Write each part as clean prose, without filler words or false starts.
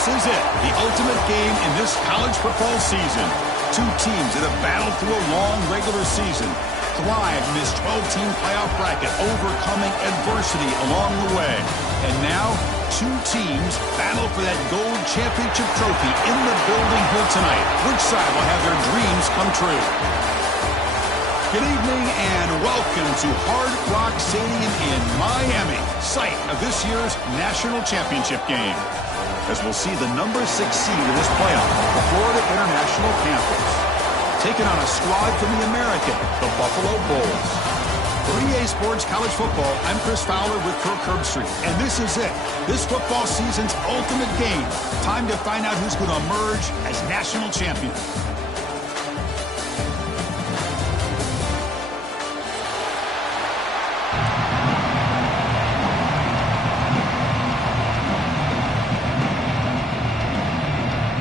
This is it, the ultimate game in this college football season. Two teams that have battled through a long regular season, thrived in this 12-team playoff bracket, overcoming adversity along the way. And now, two teams battle for that gold championship trophy in the building here tonight. Which side will have their dreams come true? Good evening and welcome to Hard Rock Stadium in Miami, site of this year's national championship game. As we'll see the number 6 seed in this playoff, the Florida International Panthers, taking on a squad from the American, the Buffalo Bulls. For EA Sports College Football, I'm Chris Fowler with Kirk Herbstreit, and this is it, this football season's ultimate game. Time to find out who's going to emerge as national champion.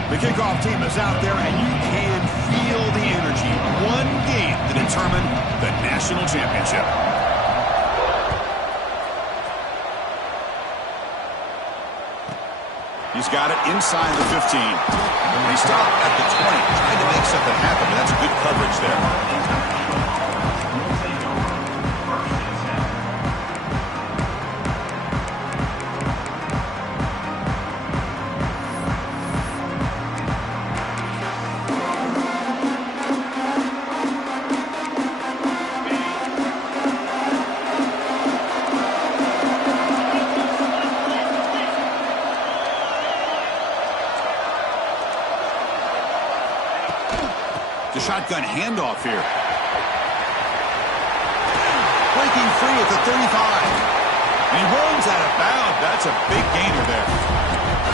The kickoff team is out there, and you can feel the energy. One game to determine the national championship. He's got it inside the 15. He stopped at the 20, trying to make something happen, but that's good coverage there. The shotgun handoff here. Breaking free at the 35. And he rolls out of bounds. That's a big gainer there.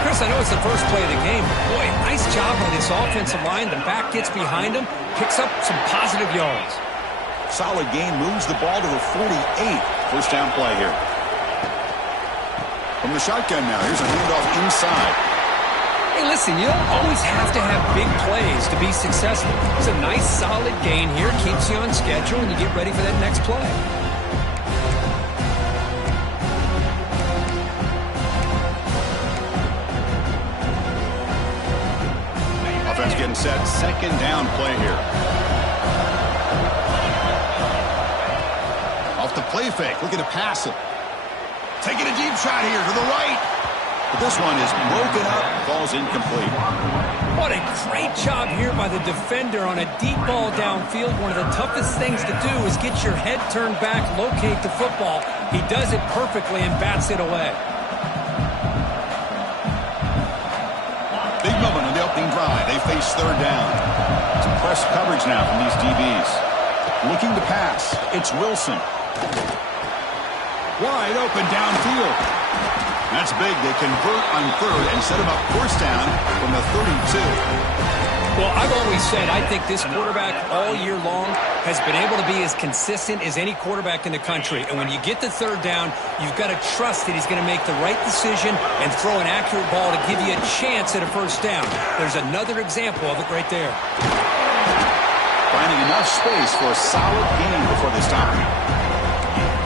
Chris, I know it's the first play of the game. Boy, nice job by this offensive line. The back gets behind him, picks up some positive yards. Solid gain, moves the ball to the 48. First down play here. From the shotgun now, here's a handoff inside. Hey, listen, you don't always have to have big plays to be successful. It's a nice, solid gain here. Keeps you on schedule, and you get ready for that next play. Offense getting set. Second down play here. Off the play fake. Looking to pass it. Taking a deep shot here to the right. But this one is broken up, falls incomplete. What a great job here by the defender on a deep ball downfield. One of the toughest things to do is get your head turned back, locate the football. He does it perfectly and bats it away. Big moment on the opening drive. They face third down. Some press coverage now from these DBs. Looking to pass. It's Wilson. Wide open downfield. That's big. They convert on third and set him up first down from the 32. Well, I've always said I think this quarterback all year long has been able to be as consistent as any quarterback in the country. And when you get the third down, you've got to trust that he's going to make the right decision and throw an accurate ball to give you a chance at a first down. There's another example of it right there. Finding enough space for a solid gain before they stop him.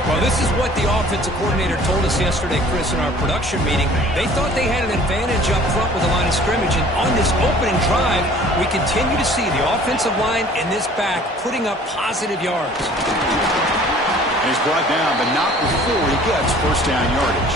Well, this is what the offensive coordinator told us yesterday, Chris, in our production meeting. They thought they had an advantage up front with the line of scrimmage, and on this opening drive, we continue to see the offensive line and this back putting up positive yards. And he's brought down, but not before he gets first down yardage.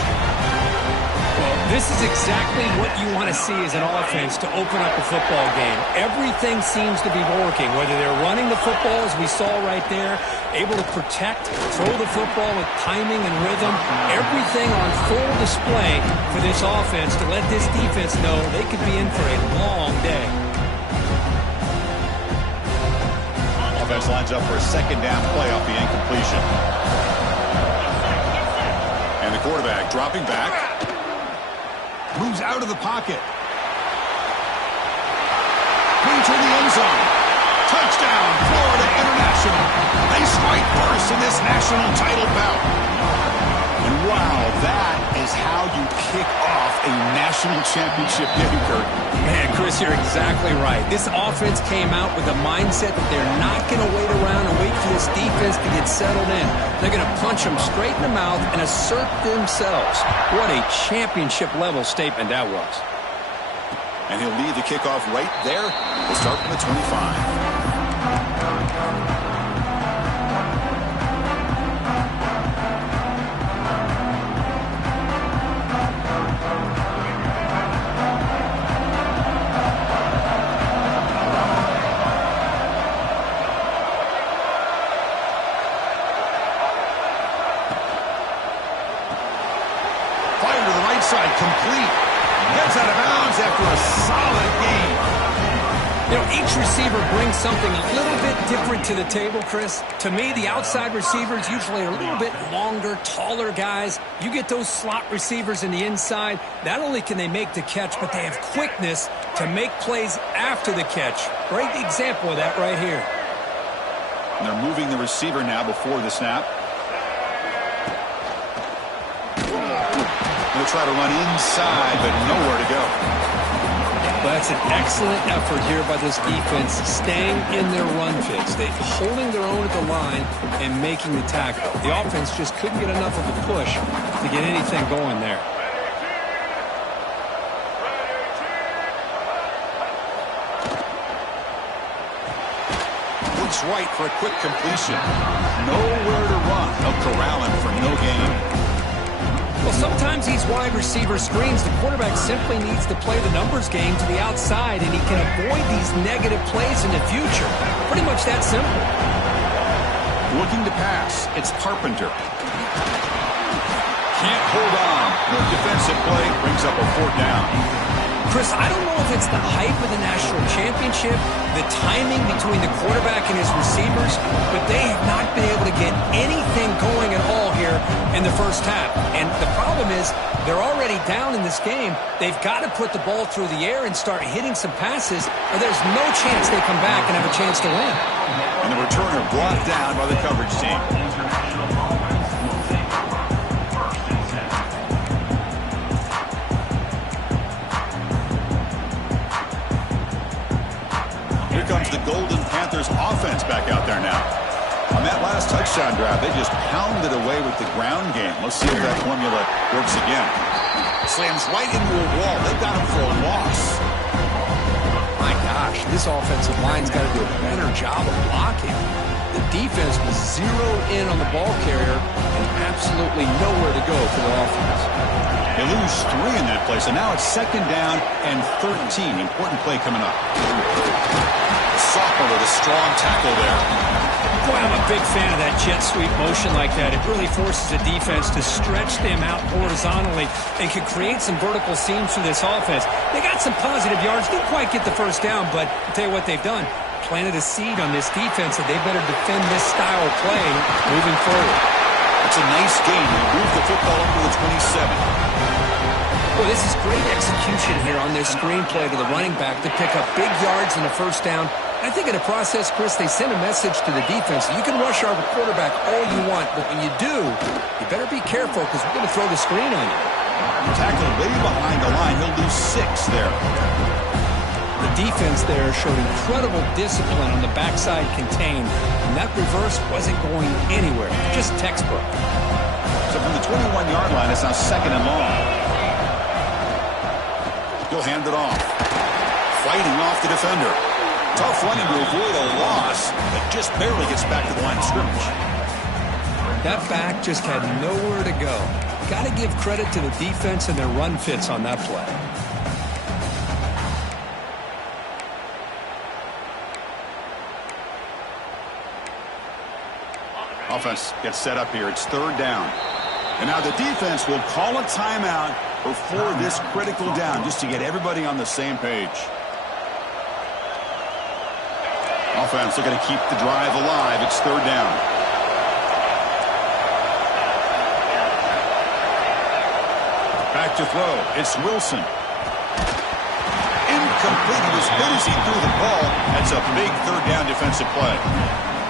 Well, this is exactly what you want to see as an offense to open up a football game. Everything seems to be working, whether they're running the football, as we saw right there, able to protect, throw the football with timing and rhythm. Everything on full display for this offense to let this defense know they could be in for a long day. Offense lines up for a second down play off the incompletion. And the quarterback dropping back. Moves out of the pocket. Into the end zone. Touchdown, Florida International. They strike first in this national title bout. And wow, that is how you kick off a national championship game, Kirk. Man, Chris, you're exactly right. This offense came out with a mindset that they're not going to wait around and wait for this defense to get settled in. They're going to punch them straight in the mouth and assert themselves. What a championship-level statement that was. And he'll lead the kickoff right there. We'll start from the 25. Side complete. Gets out of bounds after a solid game. You know, each receiver brings something a little bit different to the table, Chris. To me, the outside receivers usually are a little bit longer, taller guys. You get those slot receivers in the inside, not only can they make the catch, but they have quickness to make plays after the catch. Great example of that right here. And they're moving the receiver now before the snap. They'll try to run inside, but nowhere to go. Well, that's an excellent effort here by this defense, staying in their run fits. They're holding their own at the line and making the tackle. The offense just couldn't get enough of a push to get anything going there. Looks right for a quick completion. Nowhere to run. They'll corral him for no gain. Well, sometimes these wide receiver screens, the quarterback simply needs to play the numbers game to the outside, and he can avoid these negative plays in the future. Pretty much that simple. Looking to pass. It's Carpenter. Can't hold on. The defensive play brings up a fourth down. Chris, I don't know if it's the hype of the national championship, the timing between the quarterback and his receivers, but they have not been able to get anything going at all here in the first half. And the problem is they're already down in this game. They've got to put the ball through the air and start hitting some passes, or there's no chance they come back and have a chance to win. And the returner brought down by the coverage team. Here comes the Golden Panthers offense back out there now. On that last touchdown drive, they just pounded away with the ground game. Let's see if that formula works again. Slams right into a wall. They've got him for a loss. My gosh, this offensive line's got to do a better job of blocking. The defense was zeroed in on the ball carrier and absolutely nowhere to go for the offense. They lose 3 in that play, so now it's second down and 13. Important play coming up. Sophomore with a strong tackle there. Boy, I'm a big fan of that jet sweep motion like that. It really forces the defense to stretch them out horizontally and can create some vertical seams for this offense. They got some positive yards. Didn't quite get the first down, but I'll tell you what they've done. Planted a seed on this defense that they better defend this style of play moving forward. It's a nice game. They move the football up to the 27. Well, this is great execution here on their screenplay to the running back to pick up big yards in the first down. I think in the process, Chris, they send a message to the defense. You can rush our quarterback all you want, but when you do, you better be careful because we're going to throw the screen on you. Tackled way behind the line. He'll lose 6 there. The defense there showed incredible discipline on the backside contained, and that reverse wasn't going anywhere. Just textbook. So from the 21-yard line, it's now second and long. He'll hand it off. Fighting off the defender. Tough running to avoid a loss, but just barely gets back to the line of scrimmage. That back just had nowhere to go. Got to give credit to the defense and their run fits on that play. Offense gets set up here. It's third down. And now the defense will call a timeout before this critical down, just to get everybody on the same page. Offense looking to keep the drive alive. It's third down. Back to throw. It's Wilson. Incomplete. He was hit as he threw the ball. That's a big third down defensive play.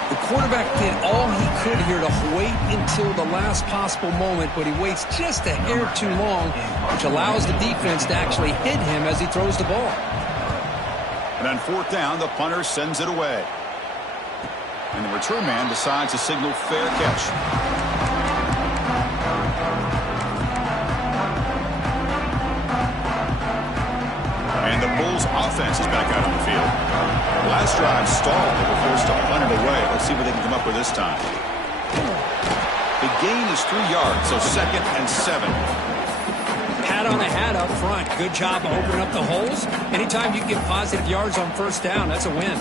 The quarterback did all he could here to wait until the last possible moment, but he waits just a hair too long, which allows the defense to actually hit him as he throws the ball. And on fourth down, the punter sends it away. And the return man decides to signal fair catch. And the Bulls offense is back out on the field. Last drive stalled. They were forced to punt it away. Let's see what they can come up with this time. The gain is 3 yards, so 2nd and 7. Pat on the hat up front. Good job of opening up the holes. Anytime you can get positive yards on first down, that's a win.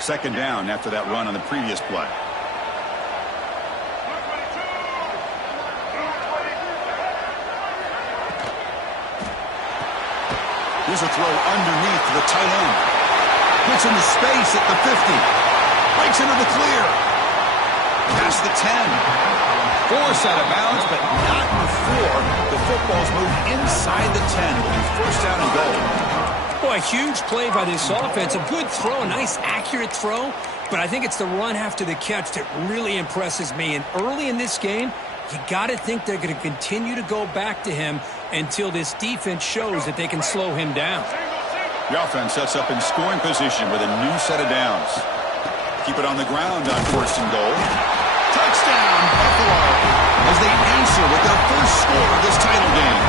Second down after that run on the previous play. Here's a throw underneath to the tight end. Gets into space at the 50. Breaks into the clear. Past the 10. Forced out of bounds, but not before the football's moved inside the 10. Will be first down and goal. Boy, a huge play by this offense. A good throw, a nice accurate throw. But I think it's the run after the catch that really impresses me. And early in this game, you got to think they're going to continue to go back to him until this defense shows that they can slow him down. The offense sets up in scoring position with a new set of downs. Keep it on the ground on 1st and goal. Touchdown, Buffalo, as they answer with their first score of this title game.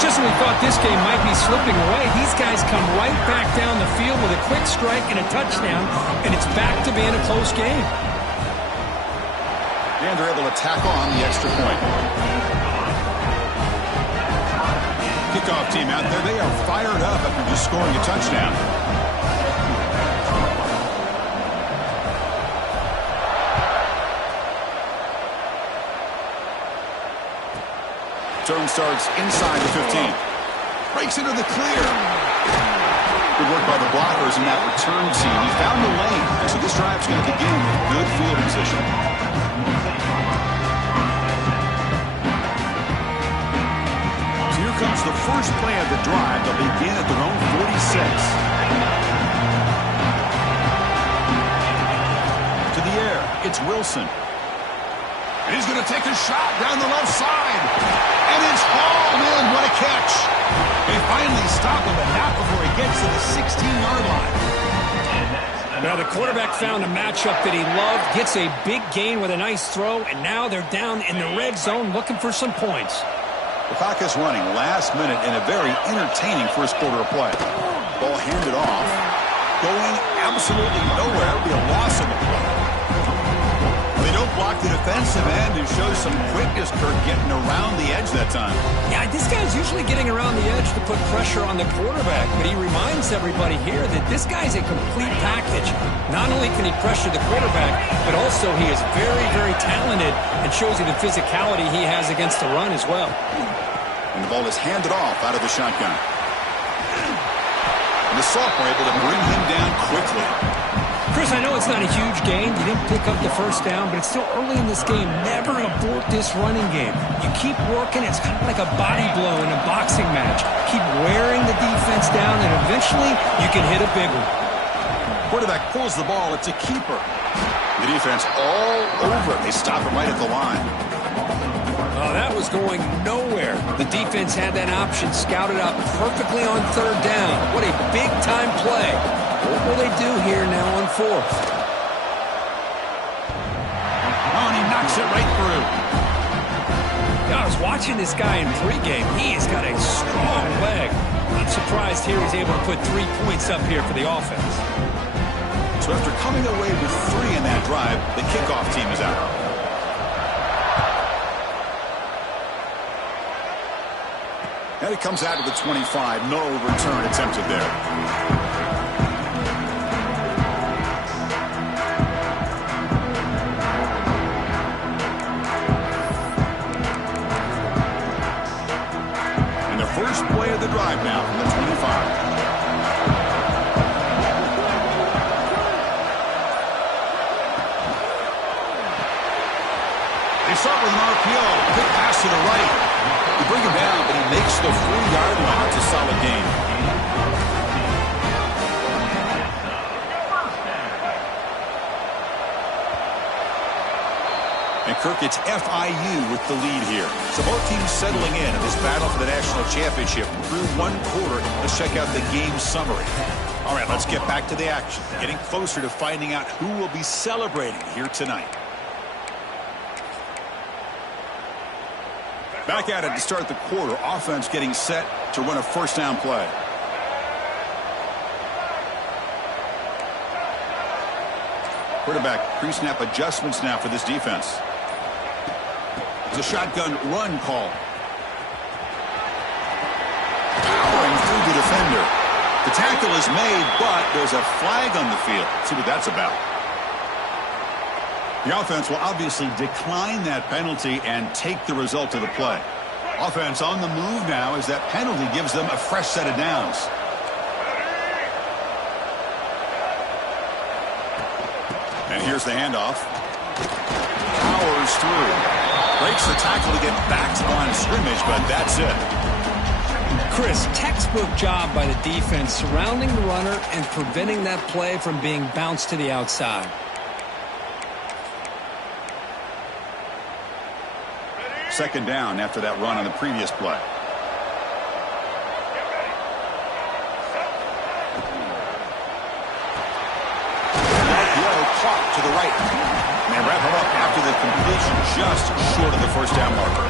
Just when we thought this game might be slipping away, these guys come right back down the field with a quick strike and a touchdown, and it's back to being a close game. And they're able to tack on the extra point. Kickoff team out there, they are fired up after just scoring a touchdown. Turn starts inside the 15. Breaks into the clear. Good work by the blockers in that return team. He found the lane, and so this drive's going to begin with good field position. So here comes the first play of the drive. They'll begin at their own 46. To the air, it's Wilson. And he's going to take a shot down the left side. And it's hauled in. What a catch. They finally stop him, but not before he gets to the 16-yard line. Now the quarterback found a matchup that he loved, gets a big gain with a nice throw, and now they're down in the red zone looking for some points. The clock is running last minute in a very entertaining first quarter of play. Ball handed off. Going absolutely nowhere. It'll be a loss of the play. They don't block the defensive end and shows some quickness, Kirk, getting around the edge that time. Yeah, this guy's usually getting around the edge to put pressure on the quarterback, but he reminds everybody here that this guy's a complete package. Not only can he pressure the quarterback, but also he is very, very talented and shows you the physicality he has against the run as well. And the ball is handed off out of the shotgun. And the sophomore able to bring him down quickly. Chris, I know it's not a huge gain. You didn't pick up the first down, but it's still early in this game. Never abort this running game. You keep working. It's kind of like a body blow in a boxing match. Keep wearing the defense down, and eventually you can hit a big one. Quarterback pulls the ball. It's a keeper. The defense all over it. They stop him right at the line. Oh, that was going nowhere. The defense had that option scouted out perfectly on 3rd down. What a big-time play. What will they do here now on 4th? Oh, and he knocks it right through. I was watching this guy in pregame. He has got a strong leg. Not surprised here he's able to put 3 points up here for the offense. So after coming away with 3 in that drive, the kickoff team is out. And it comes out to the 25. No return attempted there. And the first play of the drive now from the 25. They start with an RPO. Quick pass to the right. You bring him down, but he makes the 4-yard line. It's a solid gain. And Kirk, it's FIU with the lead here. So both teams settling in this battle for the national championship through 1 quarter. Let's check out the game summary. All right, let's get back to the action. Getting closer to finding out who will be celebrating here tonight. Back at it to start the quarter. Offense getting set to run a first down play. Quarterback pre-snap adjustments now for this defense. There's a shotgun run call. Powering through the defender. The tackle is made, but there's a flag on the field. Let's see what that's about. The offense will obviously decline that penalty and take the result of the play. Offense on the move now as that penalty gives them a fresh set of downs. And here's the handoff. Powers through. Breaks the tackle to get back to the line of scrimmage, but that's it. Chris, textbook job by the defense surrounding the runner and preventing that play from being bounced to the outside. Second down after that run on the previous play. Caught to the right. And they wrap him up after the completion just short of the first down marker.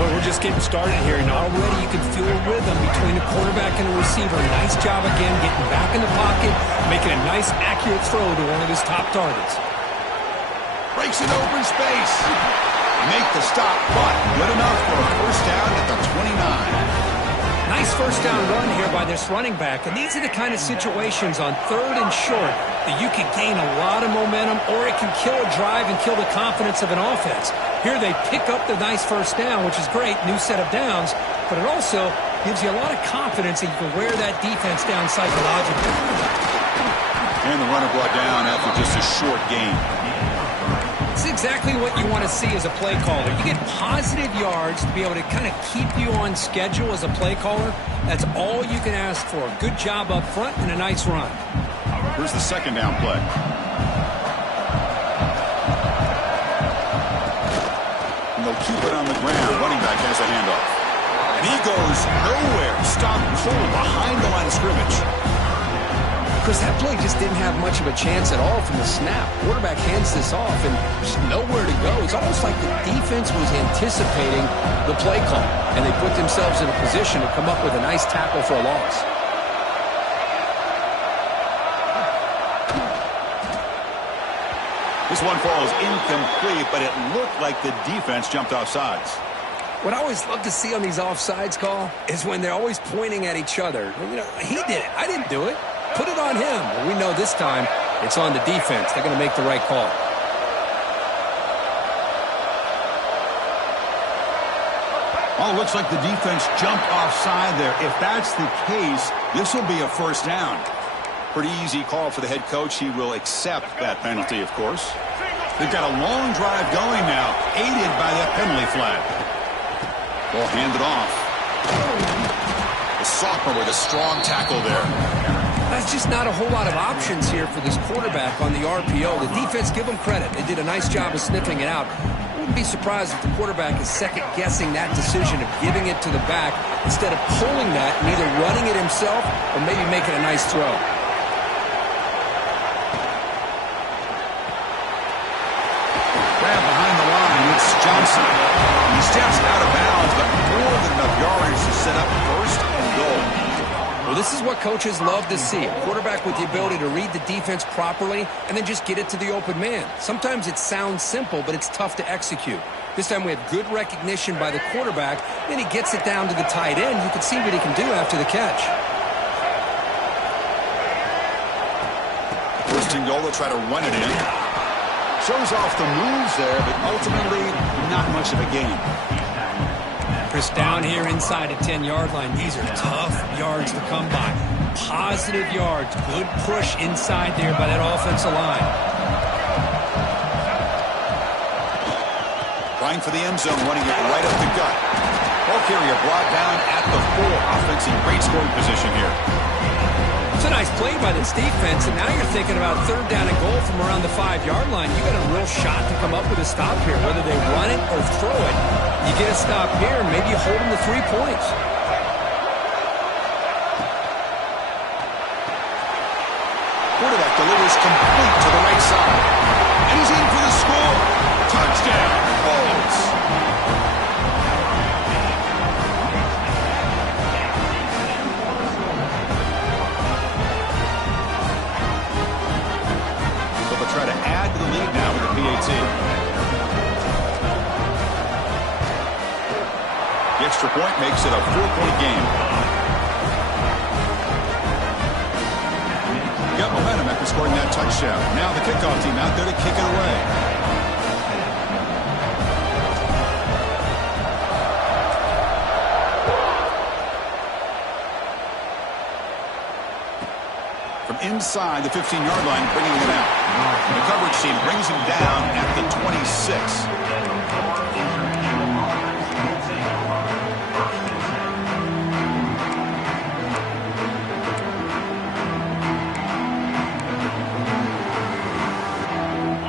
Well, we're just getting started here, and already you can feel a rhythm between the quarterback and the receiver. Nice job again getting back in the pocket, making a nice, accurate throw to one of his top targets. Breaks it open space. Make the stop, but good enough for a first down at the 29. Nice first down run here by this running back, and these are the kind of situations on third and short that you can gain a lot of momentum, or it can kill a drive and kill the confidence of an offense. Here they pick up the nice first down, which is great, new set of downs, but it also gives you a lot of confidence that you can wear that defense down psychologically. And the runner brought down after just a short gain. It's exactly what you want to see as a play caller. You get positive yards to be able to kind of keep you on schedule as a play caller. That's all you can ask for. Good job up front and a nice run. Here's the second down play. And they'll keep it on the ground. Running back has a handoff. And he goes nowhere. Stopped cold behind the line of scrimmage. Chris, that play just didn't have much of a chance at all from the snap. Quarterback hands this off and just nowhere to go. It's almost like the defense was anticipating the play call, and they put themselves in a position to come up with a nice tackle for a loss. This one falls incomplete, but it looked like the defense jumped off sides. What I always love to see on these offsides call is when they're always pointing at each other. You know, he did it. I didn't do it. Put it on him. Well, we know this time it's on the defense. They're going to make the right call. Oh, looks like the defense jumped offside there. If that's the case, this will be a first down. Pretty easy call for the head coach. He will accept that penalty, of course. They've got a long drive going now, aided by that penalty flag. Ball handed off. The sophomore with a strong tackle there. That's just not a whole lot of options here for this quarterback on the RPO. The defense, give them credit. They did a nice job of sniffing it out. Wouldn't be surprised if the quarterback is second-guessing that decision of giving it to the back instead of pulling that and either running it himself or maybe making a nice throw. Grab behind the line. It's Johnson. He steps out of bounds, but more than enough yardage to set up first and goal. Well, this is what coaches love to see. A quarterback with the ability to read the defense properly and then just get it to the open man. Sometimes it sounds simple, but it's tough to execute. This time we have good recognition by the quarterback. Then he gets it down to the tight end. You can see what he can do after the catch. First and goal, they'll try to run it in. Shows off the moves there, but ultimately not much of a gain. Chris, down here inside the 10-yard line. These are tough yards to come by. Positive yards. Good push inside there by that offensive line. Trying for the end zone, running it right up the gut. Ball carrier brought down at the 4. Offense in great scoring position here. It's a nice play by this defense, and now you're thinking about third down and goal from around the 5-yard line. You got a real shot to come up with a stop here, whether they run it or throw it. You get a stop here, maybe you hold them to 3 points. Quarterback delivers complete to the right side. And he's in for the score. Touchdown, Colts. penalty. The extra point makes it a 4-point game. Got momentum after scoring that touchdown. Now the kickoff team out there to kick it away. From inside the 15-yard line, bringing it out. The coverage team brings him down at the 26.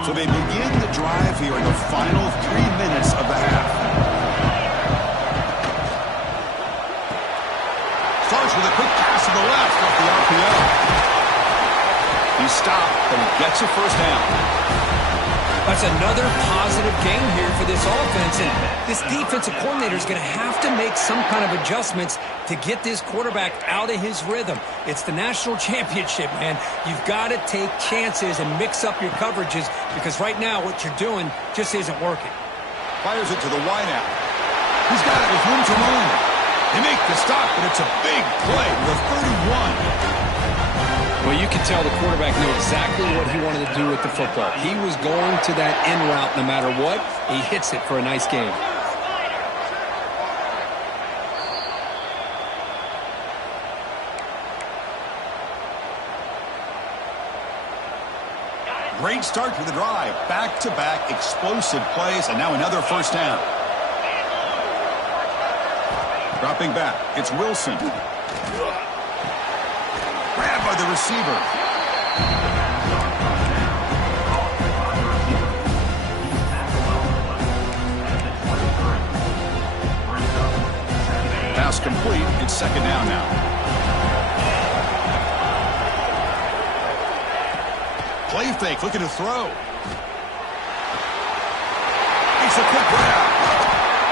So they begin the drive here in the final 3 minutes of the half. Starts with a quick pass to the left off the RPO. He stopped, but he gets a first down. That's another positive game here for this offense, and this defensive coordinator is going to have to make some kind of adjustments to get this quarterback out of his rhythm. It's the national championship, man. You've got to take chances and mix up your coverages because right now what you're doing just isn't working. Fires it to the wideout. He's got it with room to run. They make the stop, but it's a big play with 31. Well, you can tell the quarterback knew exactly what he wanted to do with the football. He was going to that end route no matter what. He hits it for a nice game. Great start to the drive. Back-to-back explosive plays, and now another first down. Dropping back, it's Wilson. Grabbed by the receiver. Pass complete. It's second down now. Play fake, looking to throw. It's a quick grab.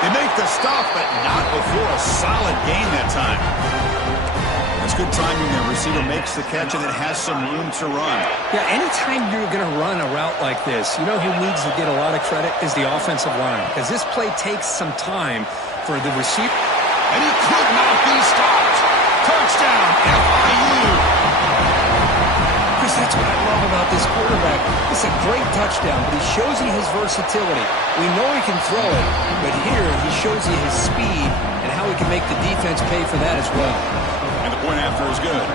They make the stop, but not before a solid gain that time. That's good timing there. Receiver makes the catch, and it has some room to run. Yeah, anytime you're going to run a route like this, you know who needs to get a lot of credit is the offensive line, because this play takes some time for the receiver. And he could not be stopped. Touchdown, FIU. Chris, that's what I love about this quarterback. It's a great touchdown, but he shows you his versatility. We know he can throw it, but here he shows you his speed and how he can make the defense pay for that as well. And the point after is good.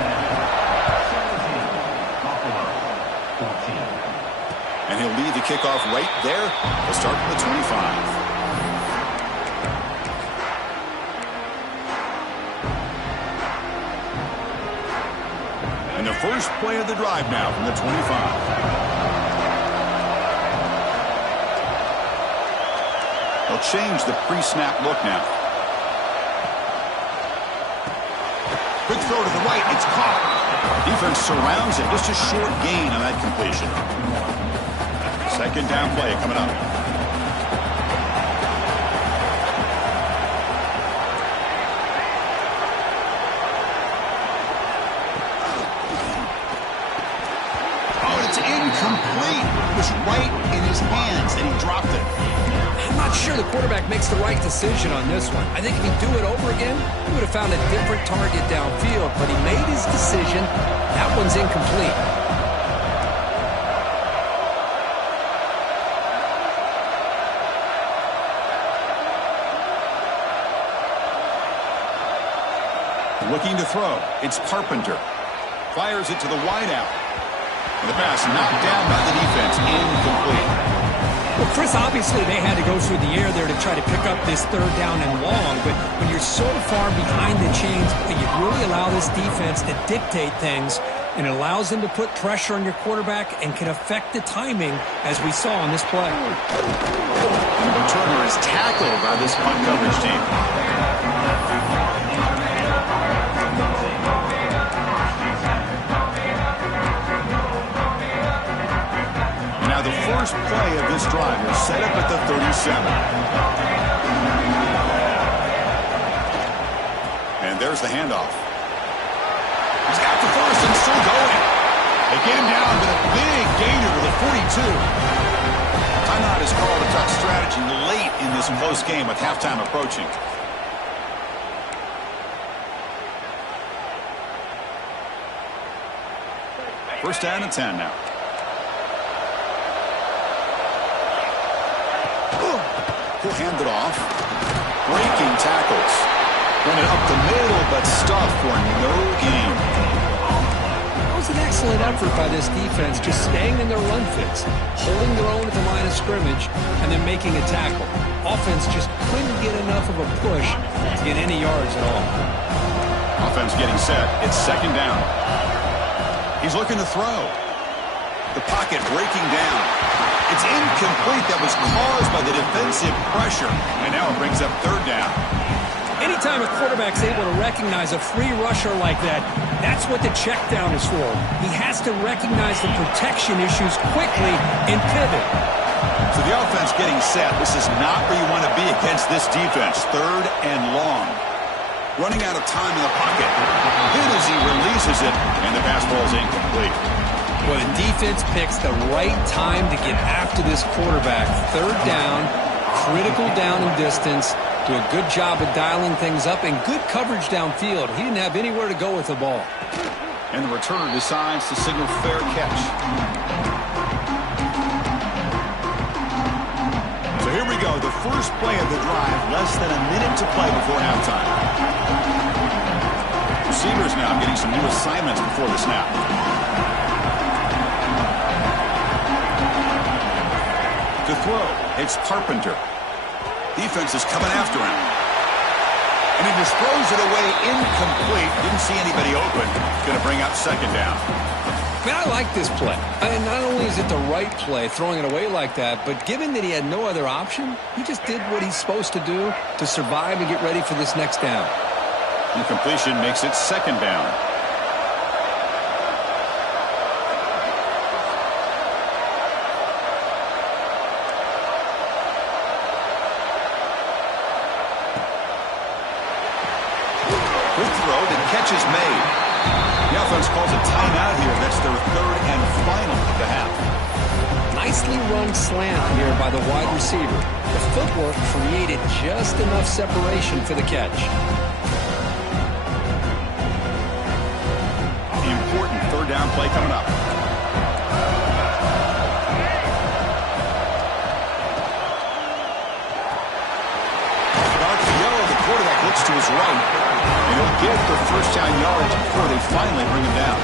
And he'll lead the kickoff right there. He'll start from the 25. And the first play of the drive now from the 25. They'll change the pre-snap look now. Quick throw to the right. It's caught. Defense surrounds it. Just a short gain on that completion. Second down play coming up. Oh, it's incomplete. It was right in his hands, and he dropped it. I'm not sure the quarterback makes the right decision on this one. I think if he'd do it over again, he would have found a different target downfield, but he made his decision. That one's incomplete. Looking to throw. It's Carpenter. Fires it to the wideout. And the pass knocked down by the defense. Incomplete. Well, Chris, obviously they had to go through the air there to try to pick up this third down and long, but when you're so far behind the chains, you really allow this defense to dictate things, and it allows them to put pressure on your quarterback and can affect the timing, as we saw on this play. And the returner is tackled by this punt coverage team. The first play of this drive is set up at the 37. And there's the handoff. He's got the first and still going. They get him down with a big gainer to the 42. Timeout is called to talk strategy late in this close game with halftime approaching. First down and 10 now. He'll hand it off. Breaking tackles. Run it up the middle, but stuffed for no gain. That was an excellent effort by this defense, just staying in their run fits, holding their own at the line of scrimmage, and then making a tackle. Offense just couldn't get enough of a push to get any yards at all. Offense getting set. It's second down. He's looking to throw. The pocket breaking down. It's incomplete. That was caused by the defensive pressure. And now it brings up third down. Anytime a quarterback's able to recognize a free rusher like that, that's what the check down is for. He has to recognize the protection issues quickly and pivot. So the offense getting set. This is not where you want to be against this defense. Third and long. Running out of time in the pocket. Hit as he releases it, and the pass ball is incomplete. Well, the defense picks the right time to get after this quarterback. Third down, critical down and distance. Do a good job of dialing things up and good coverage downfield. He didn't have anywhere to go with the ball. And the returner decides to signal fair catch. So here we go. The first play of the drive. Less than a minute to play before halftime. Receivers now getting some new assignments before the snap. To throw, it's Carpenter. Defense is coming after him. And he just throws it away incomplete. Didn't see anybody open. Going to bring up second down. Man, I like this play. And not only is it the right play, throwing it away like that, but given that he had no other option, he just did what he's supposed to do to survive and get ready for this next down. Incompletion makes it second down. Good throw, the catch is made. The offense calls a timeout here. That's their third and final of the half. Nicely run slant here by the wide receiver. The footwork created just enough separation for the catch. The important third down play coming up. The quarterback looks to his right. And he'll get the first down yards before they finally bring him down.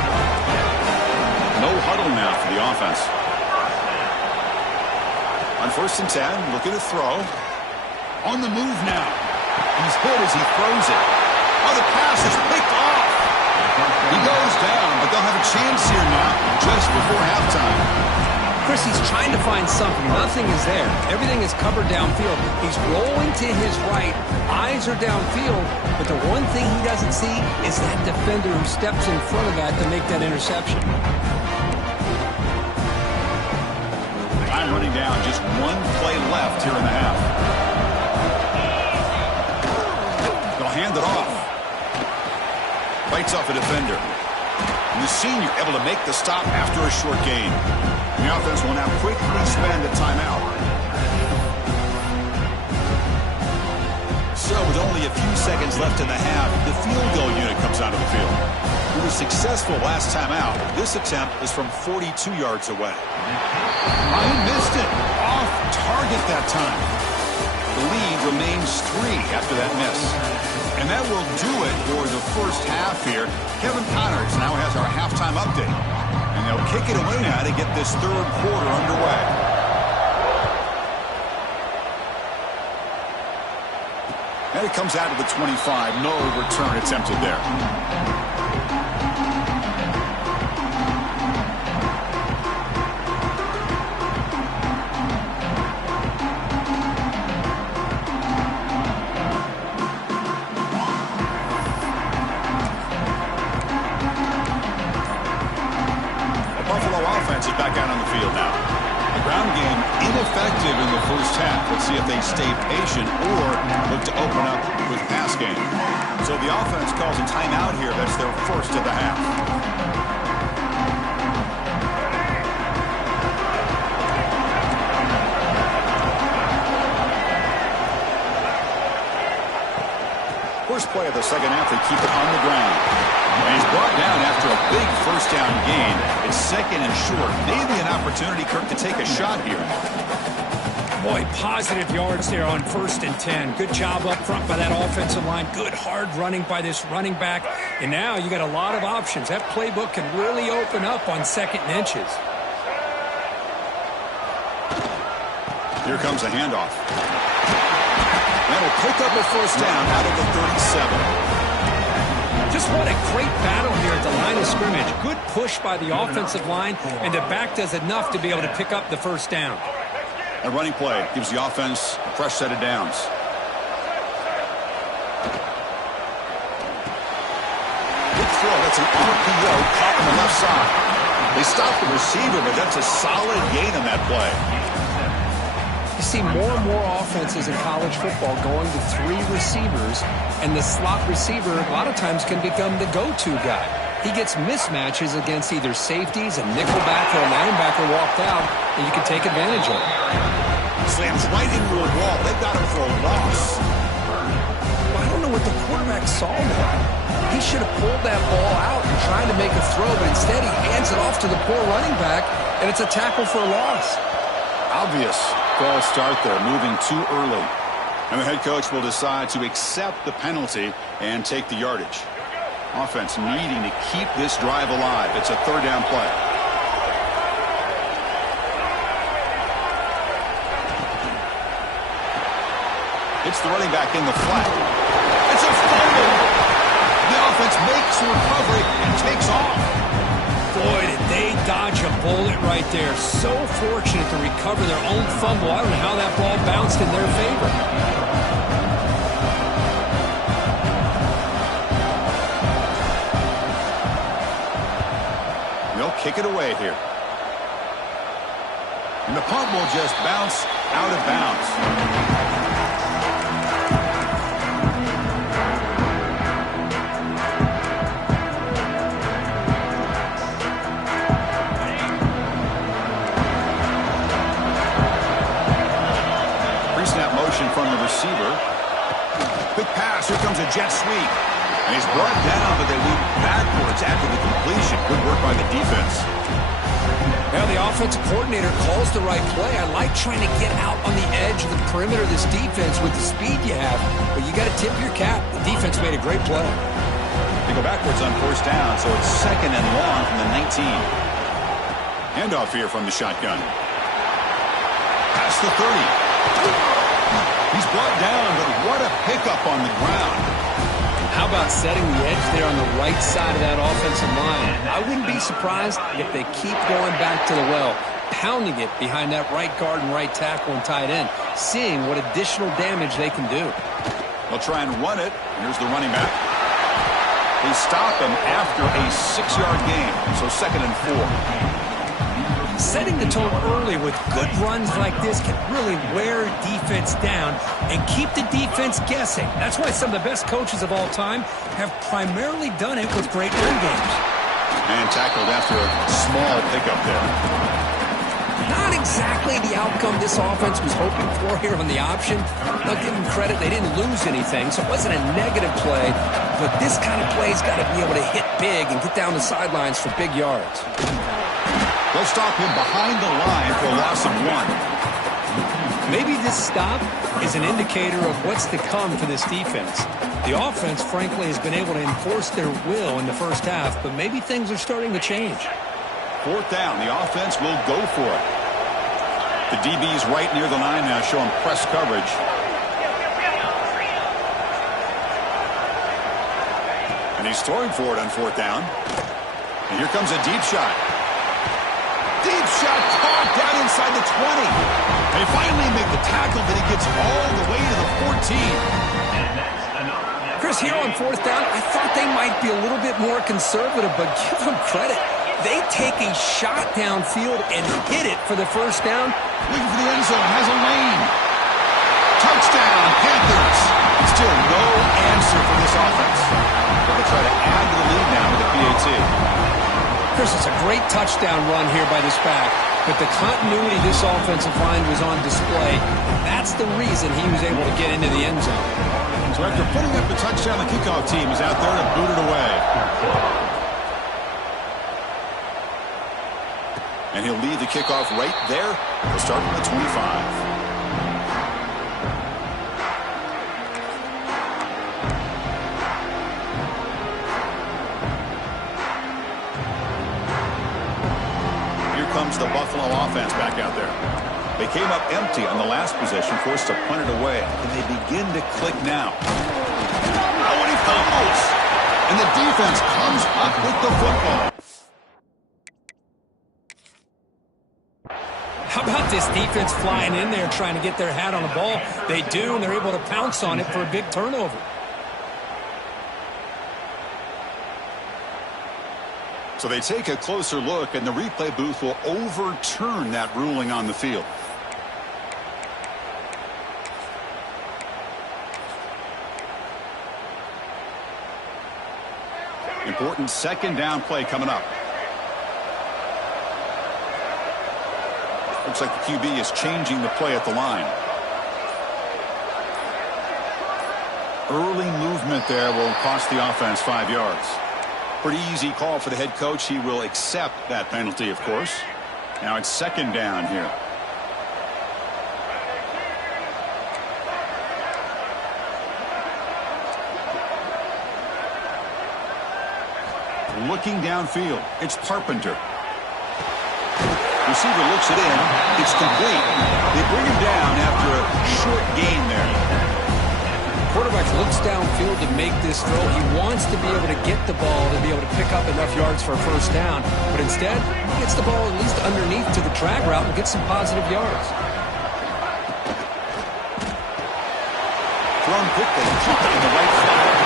No huddle now for the offense. On first and 10, looking to throw. On the move now. He's hit as he throws it. Oh, the pass is picked off. He goes down, but they'll have a chance here now just before halftime. Chris, he's trying to find something. Nothing is there. Everything is covered downfield. He's rolling to his right. Eyes are downfield. But the one thing he doesn't see is that defender who steps in front of that to make that interception. Time running down. Just one play left here in the half. They'll hand it off. Bites off a defender. And the senior able to make the stop after a short gain. And the offense will now quickly spend a timeout. So with only a few seconds left in the half, the field goal unit comes out of the field. He was successful last time out. This attempt is from 42 yards away. He missed it. Off target that time. The lead remains 3 after that miss. And that will do it for the first half here. Kevin Connors now has our halftime update. And they'll kick it away now to get this third quarter underway. And it comes out of the 25. No return attempted there. Back out on the field now. The ground game ineffective in the first half. Let's see if they stay patient or look to open up with pass game. So the offense calls a timeout here. That's their first of the half. play of the second half. They keep it on the ground. And he's brought down after a big first down gain. It's second and short. Maybe an opportunity, Kirk, to take a shot here. Boy, positive yards there on 1st and 10. Good job up front by that offensive line. Good hard running by this running back. And now you got a lot of options. That playbook can really open up on 2nd and inches. Here comes a handoff. That'll pick up a first down out of the 37. Just what a great battle here at the line of scrimmage. Good push by the offensive line, and the back does enough to be able to pick up the first down. A running play gives the offense a fresh set of downs. Good throw. That's an RPO caught on the left side. They stop the receiver, but that's a solid gain on that play. You see more and more offenses in college football going to 3 receivers, and the slot receiver a lot of times can become the go-to guy. He gets mismatches against either safeties, a nickelback, or a linebacker walked out, and you can take advantage of it. Slams right into a wall. They got him for a loss. I don't know what the quarterback saw there. He should have pulled that ball out and tried to make a throw, but instead he hands it off to the poor running back, and it's a tackle for a loss. Obvious false start there, moving too early. And the head coach will decide to accept the penalty and take the yardage. Offense needing to keep this drive alive. It's a 3rd down play. It's the running back in the flat. It's a fumble. The offense makes a recovery and takes off. Boy, did they dodge a bullet right there. So fortunate to recover their own fumble. I don't know how that ball bounced in their favor. They'll kick it away here. And the punt will just bounce out of bounds. Pre-snap motion from the receiver. Quick pass. Here comes a jet sweep. And he's brought down, but they lead backwards after the completion. Good work by the defense. Now the offensive coordinator calls the right play. I like trying to get out on the edge of the perimeter of this defense with the speed you have, but you got to tip your cap. The defense made a great play. They go backwards on 1st down, so it's 2nd and long from the 19. Handoff here from the shotgun. Past the 30. He's brought down, but what a pickup on the ground. How about setting the edge there on the right side of that offensive line? I wouldn't be surprised if they keep going back to the well, pounding it behind that right guard and right tackle and tight end, seeing what additional damage they can do. They'll try and run it. Here's the running back. They stop him after a 6-yard gain, so 2nd and 4. Setting the tone early with good runs like this can really wear defense down and keep the defense guessing. That's why some of the best coaches of all time have primarily done it with great run games. And tackled after a small pickup there. Not exactly the outcome this offense was hoping for here on the option. I'll give them credit, they didn't lose anything, so it wasn't a negative play, but this kind of play's got to be able to hit big and get down the sidelines for big yards. They'll stop him behind the line for a loss of 1. Maybe this stop is an indicator of what's to come for this defense. The offense, frankly, has been able to enforce their will in the first half, but maybe things are starting to change. 4th down, the offense will go for it. The DB's right near the line now, showing press coverage. And he's throwing for it on 4th down. And here comes a deep shot. Deep shot caught down inside the 20. They finally make the tackle, but he gets all the way to the 14. Chris, here on 4th down, I thought they might be a little bit more conservative, but give them credit. They take a shot downfield and hit it for the first down. Looking for the end zone, has a lane. Touchdown, Panthers. Still no answer for this offense. They'll try to add to the lead now with the PAT. Chris, it's a great touchdown run here by this back, but the continuity this offensive line was on display. That's the reason he was able to get into the end zone. So after putting up the touchdown, the kickoff team is out there to boot it away. And he'll lead the kickoff right there. He'll start from the 25. Comes the Buffalo offense back out there. They came up empty on the last possession, forced to punt it away. And they begin to click now. Oh, and he fumbles! And the defense comes up with the football. How about this defense flying in there trying to get their hat on the ball? They do, and they're able to pounce on it for a big turnover. So they take a closer look, and the replay booth will overturn that ruling on the field. Important second down play coming up. Looks like the QB is changing the play at the line. Early movement there will cost the offense 5 yards. Pretty easy call for the head coach. He will accept that penalty, of course. Now it's second down here. Looking downfield, it's Carpenter. Receiver looks it in. It's complete. They bring him down after a short gain there. Quarterback looks downfield to make this throw. He wants to be able to get the ball to be able to pick up enough yards for a first down. But instead, he gets the ball at least underneath to the drag route and gets some positive yards. Thrown quickly, caught in the right flat.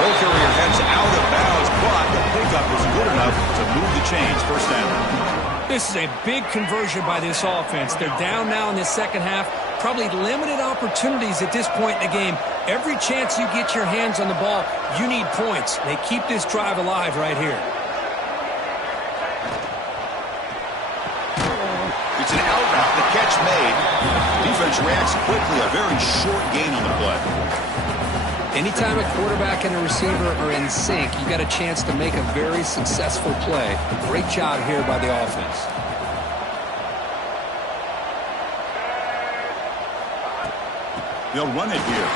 Ball carrier heads out of bounds, but the pickup was good enough to move the chains. First down. This is a big conversion by this offense. They're down now in the second half. Probably limited opportunities at this point in the game. Every chance you get your hands on the ball, you need points. They keep this drive alive right here. It's an out route. The catch made. Defense reacts quickly. A very short gain on the play. Anytime a quarterback and a receiver are in sync, you got a chance to make a very successful play. Great job here by the offense. They'll run it here.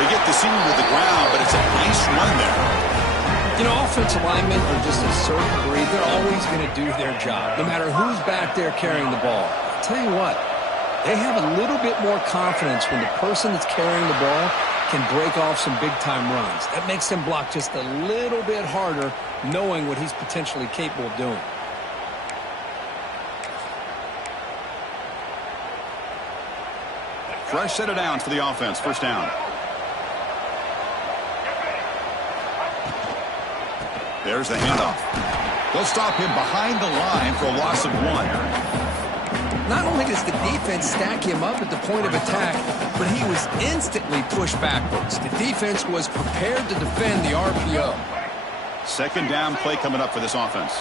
They get the seam to the ground, but it's a nice run there. You know, offensive linemen are just a certain breed. They're always going to do their job, no matter who's back there carrying the ball. I'll tell you what, they have a little bit more confidence when the person that's carrying the ball can break off some big-time runs. That makes them block just a little bit harder, knowing what he's potentially capable of doing. Fresh set of downs for the offense. First down. There's the handoff. They'll stop him behind the line for a loss of 1. Not only does the defense stack him up at the point of attack, but he was instantly pushed backwards. The defense was prepared to defend the RPO. Second down play coming up for this offense.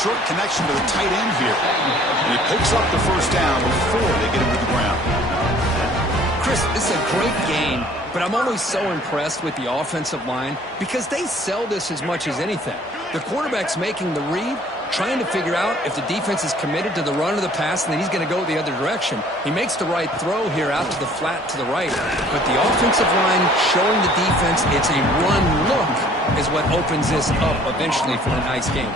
Short connection to the tight end here. And he picks up the first down before they get him to the ground. Chris, this is a great game, but I'm always so impressed with the offensive line because they sell this as much as anything. The quarterback's making the read, trying to figure out if the defense is committed to the run or the pass, and then he's going to go the other direction. He makes the right throw here out to the flat to the right, but the offensive line showing the defense it's a run look is what opens this up eventually for the nice game.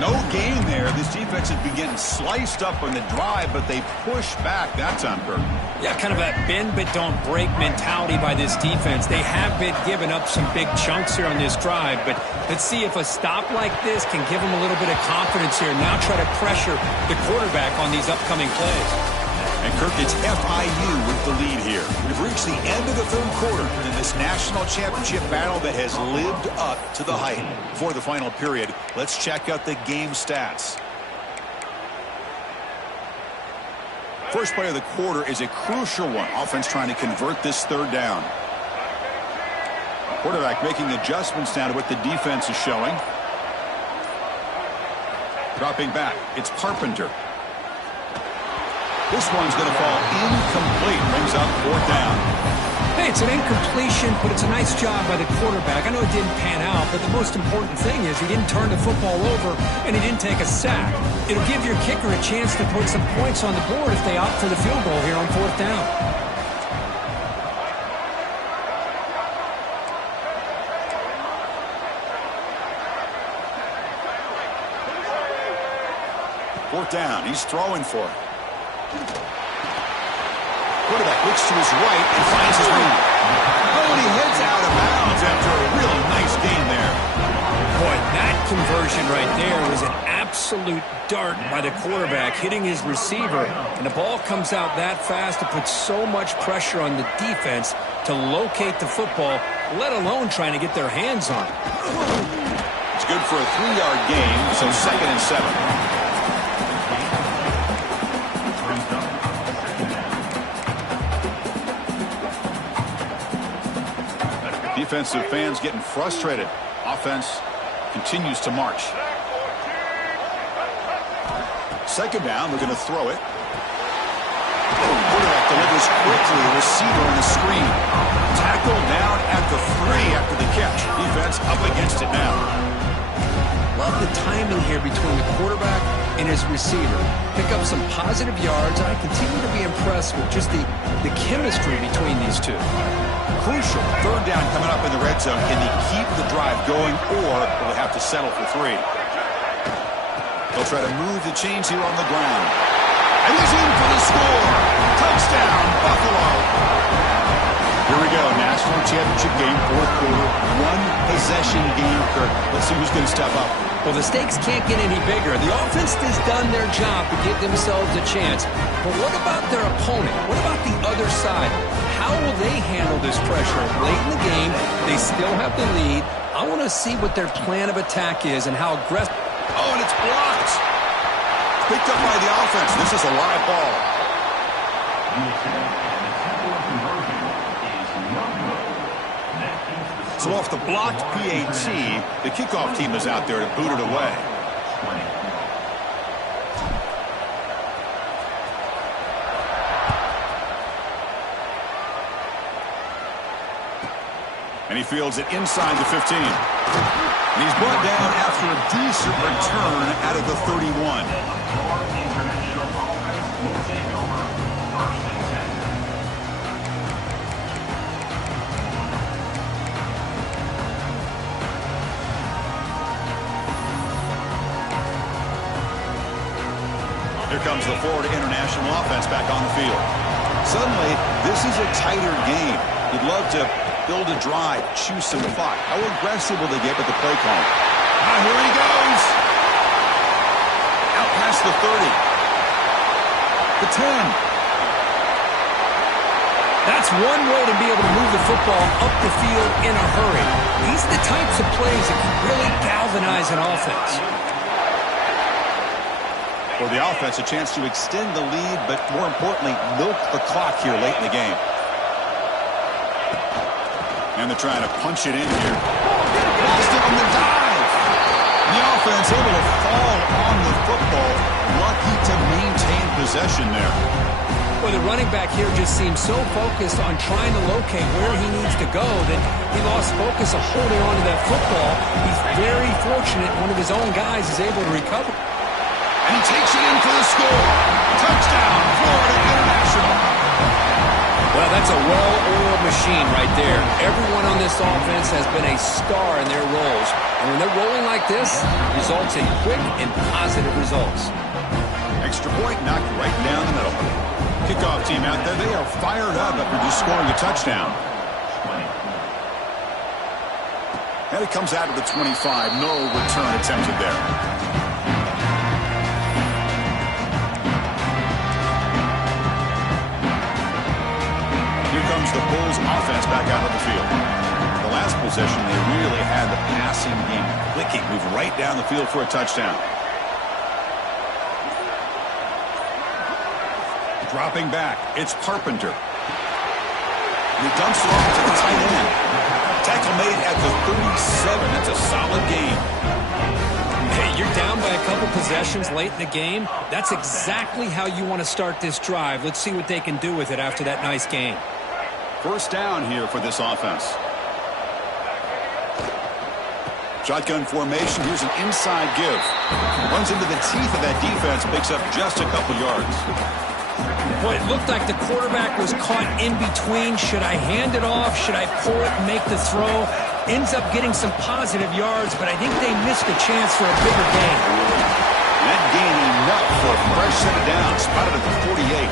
No gain there. This defense has been getting sliced up on the drive, but they push back that time, Kirk. Yeah, kind of a bend but don't break mentality by this defense. They have been giving up some big chunks here on this drive, but let's see if a stop like this can give them a little bit of confidence here. Now try to pressure the quarterback on these upcoming plays. And Kirk, it's FIU with the lead here. We've reached the end of the third quarter in this national championship battle that has lived up to the hype. For the final period, let's check out the game stats. First play of the quarter is a crucial one. Offense trying to convert this third down. Quarterback making adjustments now to what the defense is showing. Dropping back, it's Carpenter. This one's going to fall incomplete. Brings up 4th down. Hey, it's an incompletion, but it's a nice job by the quarterback. I know it didn't pan out, but the most important thing is he didn't turn the football over and he didn't take a sack. It'll give your kicker a chance to put some points on the board if they opt for the field goal here on 4th down. Fourth down. He's throwing for it. Quarterback looks to his right and finds his man. Oh, and he heads out of bounds after a real nice gain there. Boy, that conversion right there was an absolute dart by the quarterback hitting his receiver. And the ball comes out that fast. It puts so much pressure on the defense to locate the football, let alone trying to get their hands on it. It's good for a 3-yard gain, so 2nd and 7. Defensive fans getting frustrated. Offense continues to march. 2nd down, they're going to throw it. Quarterback delivers quickly. Receiver on the screen. Tackle down at the 3 after the catch. Defense up against it now. Love the timing here between the quarterback and his receiver. Pick up some positive yards, and I continue to be impressed with just the chemistry between these two. Crucial 3rd down coming up in the red zone. Can they keep the drive going, or will they have to settle for 3? They'll try to move the chains here on the ground. And he's in for the score. Touchdown, Buffalo. Here we go, national championship game, 4th quarter, 1-possession game. Let's see who's going to step up. Well, the stakes can't get any bigger. The offense has done their job to give themselves a chance. But what about their opponent? What about the other side? How will they handle this pressure? Late in the game, they still have the lead. I want to see what their plan of attack is and how aggressive. Oh, and it's blocked. Picked up by the offense. This is a live ball. So off the blocked PAT, the kickoff team is out there to boot it away. And he fields it inside the 15. And he's brought down after a decent return out of the 31. Here comes the Florida International offense back on the field. Suddenly, this is a tighter game. You'd love to build a drive, choose some clock. How aggressive will they get with the play call? Ah, here he goes. Out past the 30. The 10. That's one way to be able to move the football up the field in a hurry. These are the types of plays that can really galvanize an offense. For the offense, a chance to extend the lead, but more importantly, milk the clock here late in the game. And they're trying to punch it in here. Lost it on the dive. The offense able to fall on the football. Lucky to maintain possession there. Well, the running back here just seems so focused on trying to locate where he needs to go that he lost focus of holding on to that football. He's very fortunate one of his own guys is able to recover. And he takes it in for the score. Touchdown, Florida International. Well, that's a well-oiled machine right there. Everyone on this offense has been a star in their roles. And when they're rolling like this, results in quick and positive results. Extra point knocked right down the middle. Kickoff team out there, they are fired up after just scoring a touchdown. And it comes out of the 25. No return attempted there. The Bulls offense back out of the field. The last possession, they really had the passing game clicking, moved right down the field for a touchdown. Dropping back, it's Carpenter. And he dumps it off to the tight end. Tackle made at the 37. That's a solid game. Hey, you're down by a couple possessions late in the game. That's exactly how you want to start this drive. Let's see what they can do with it after that nice game. First down here for this offense. Shotgun formation. Here's an inside give. Runs into the teeth of that defense. Picks up just a couple yards. Boy, it looked like the quarterback was caught in between. Should I hand it off? Should I pull it and make the throw? Ends up getting some positive yards, but I think they missed a chance for a bigger gain. That gain enough for a fresh set of downs. Spotted at the 48.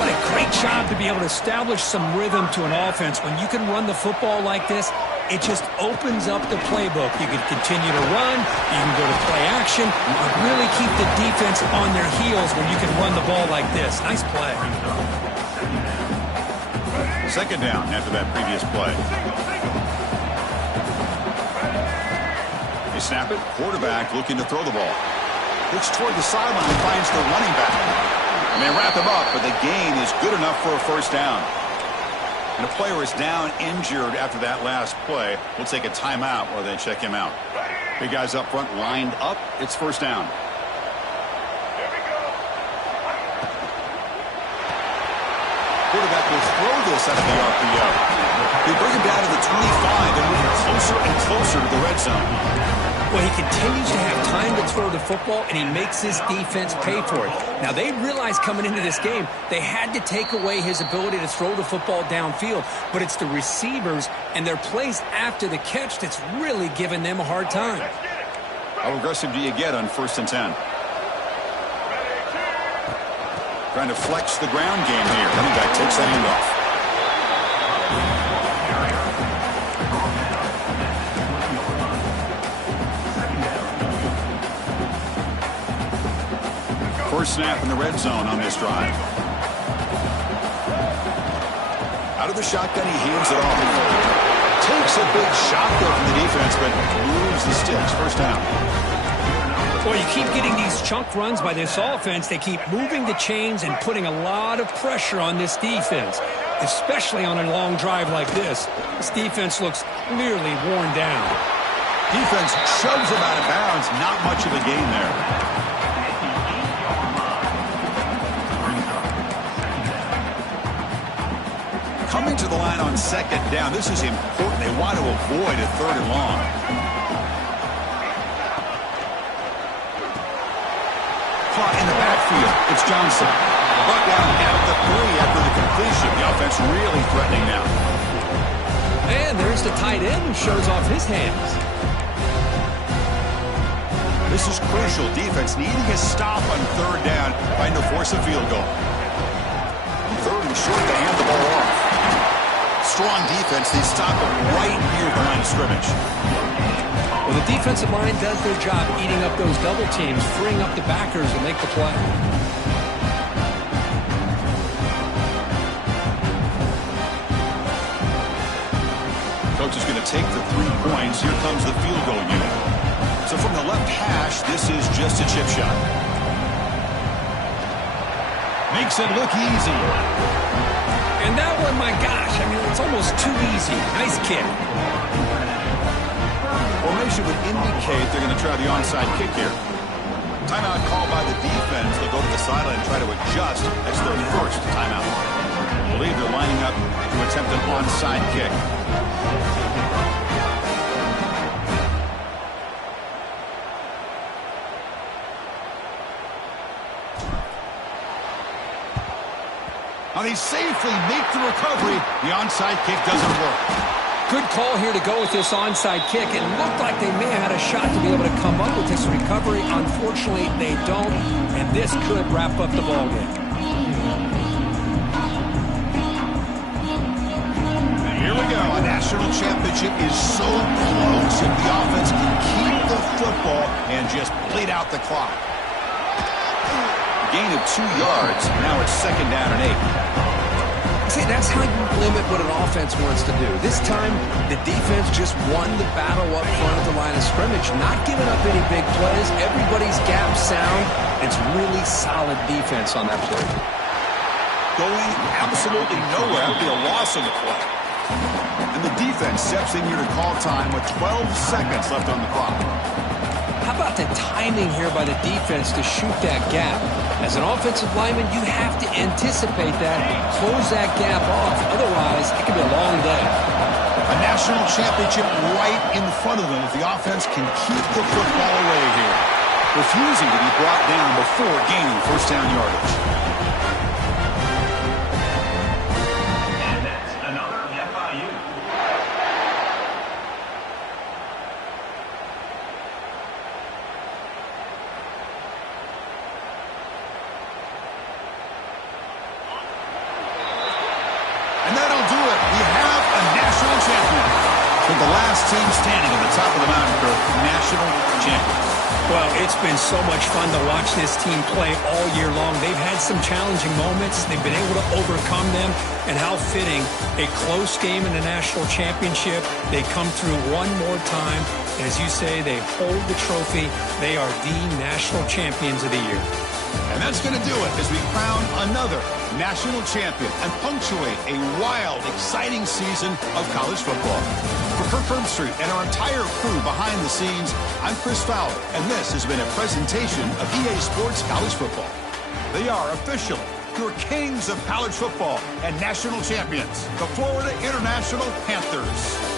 What a great job to be able to establish some rhythm to an offense. When you can run the football like this, it just opens up the playbook. You can continue to run, you can go to play action, and really keep the defense on their heels when you can run the ball like this. Nice play. Second down after that previous play. They snap it. Quarterback looking to throw the ball. Looks toward the sideline and finds the running back. And they wrap him up, but the gain is good enough for a first down. And a player is down injured after that last play. We'll take a timeout while they check him out. Big guys up front lined up. It's first down. Quarterback will throw this out of the RPO. They bring him down to the 25 and move closer and closer to the red zone. Well, he continues to have time to throw the football, and he makes his defense pay for it. Now, they realized coming into this game they had to take away his ability to throw the football downfield, but it's the receivers and their plays after the catch that's really giving them a hard time. How aggressive do you get on 1st and 10? Trying to flex the ground game here. Running back takes that handoff. First snap in the red zone on this drive. Out of the shotgun, he hands it off. Takes a big shot there from the defense, but moves the sticks. First down. Well, you keep getting these chunk runs by this offense. They keep moving the chains and putting a lot of pressure on this defense, especially on a long drive like this. This defense looks clearly worn down. Defense shoves him out of bounds. Not much of a gain there. Coming to the line on second down. This is important. They want to avoid a 3rd and long. Caught in the backfield. It's Johnson. Brought down at the 3 after the completion. The offense really threatening now. And there's the tight end who shows off his hands. This is crucial. Defense needing a stop on 3rd down, trying to force a field goal. 3rd and short, they hand the ball off. Strong defense. They stop it right near the line of scrimmage. Well, the defensive line does their job eating up those double teams, freeing up the backers to make the play. Coach is going to take the 3 points. Here comes the field goal unit. So from the left hash, this is just a chip shot. Makes it look easy. And that one, my gosh, I mean, it's almost too easy. Nice kick. Formation would indicate they're going to try the onside kick here. Timeout called by the defense. They'll go to the sideline and try to adjust. That's their first timeout. I believe they're lining up to attempt an onside kick. Now they safely make the recovery. The onside kick doesn't work. Good call here to go with this onside kick. It looked like they may have had a shot to be able to come up with this recovery. Unfortunately, they don't, and this could wrap up the ballgame. Here we go. A national championship is so close if the offense can keep the football and just bleed out the clock. Gain of 2 yards. Now it's 2nd down and 8. See, that's how you limit what an offense wants to do. This time, the defense just won the battle up front at the line of scrimmage, not giving up any big plays. Everybody's gap sound. It's really solid defense on that play. Going absolutely nowhere. That would be a loss on the play. And the defense steps in here to call time with 12 seconds left on the clock. How about the timing here by the defense to shoot that gap? As an offensive lineman, you have to anticipate that, close that gap off. Otherwise, it could be a long day. A national championship right in front of them if the offense can keep the football away here. Refusing to be brought down before gaining first down yardage. And that's another FIU. And that'll do it. We have a national champion. With the last team standing at the top of the mountain for national champions. Well, it's been so much fun to watch this team play all year long. They've had some challenging moments. They've been able to overcome them. And how fitting, a close game in the national championship. They come through one more time. And as you say, they hold the trophy. They are the national champions of the year. And that's going to do it as we crown another national champion and punctuate a wild, exciting season of college football. For Kirk Herbstreit and our entire crew behind the scenes, I'm Chris Fowler, and this has been a presentation of EA Sports College Football. They are officially your kings of college football and national champions, the Florida International Panthers.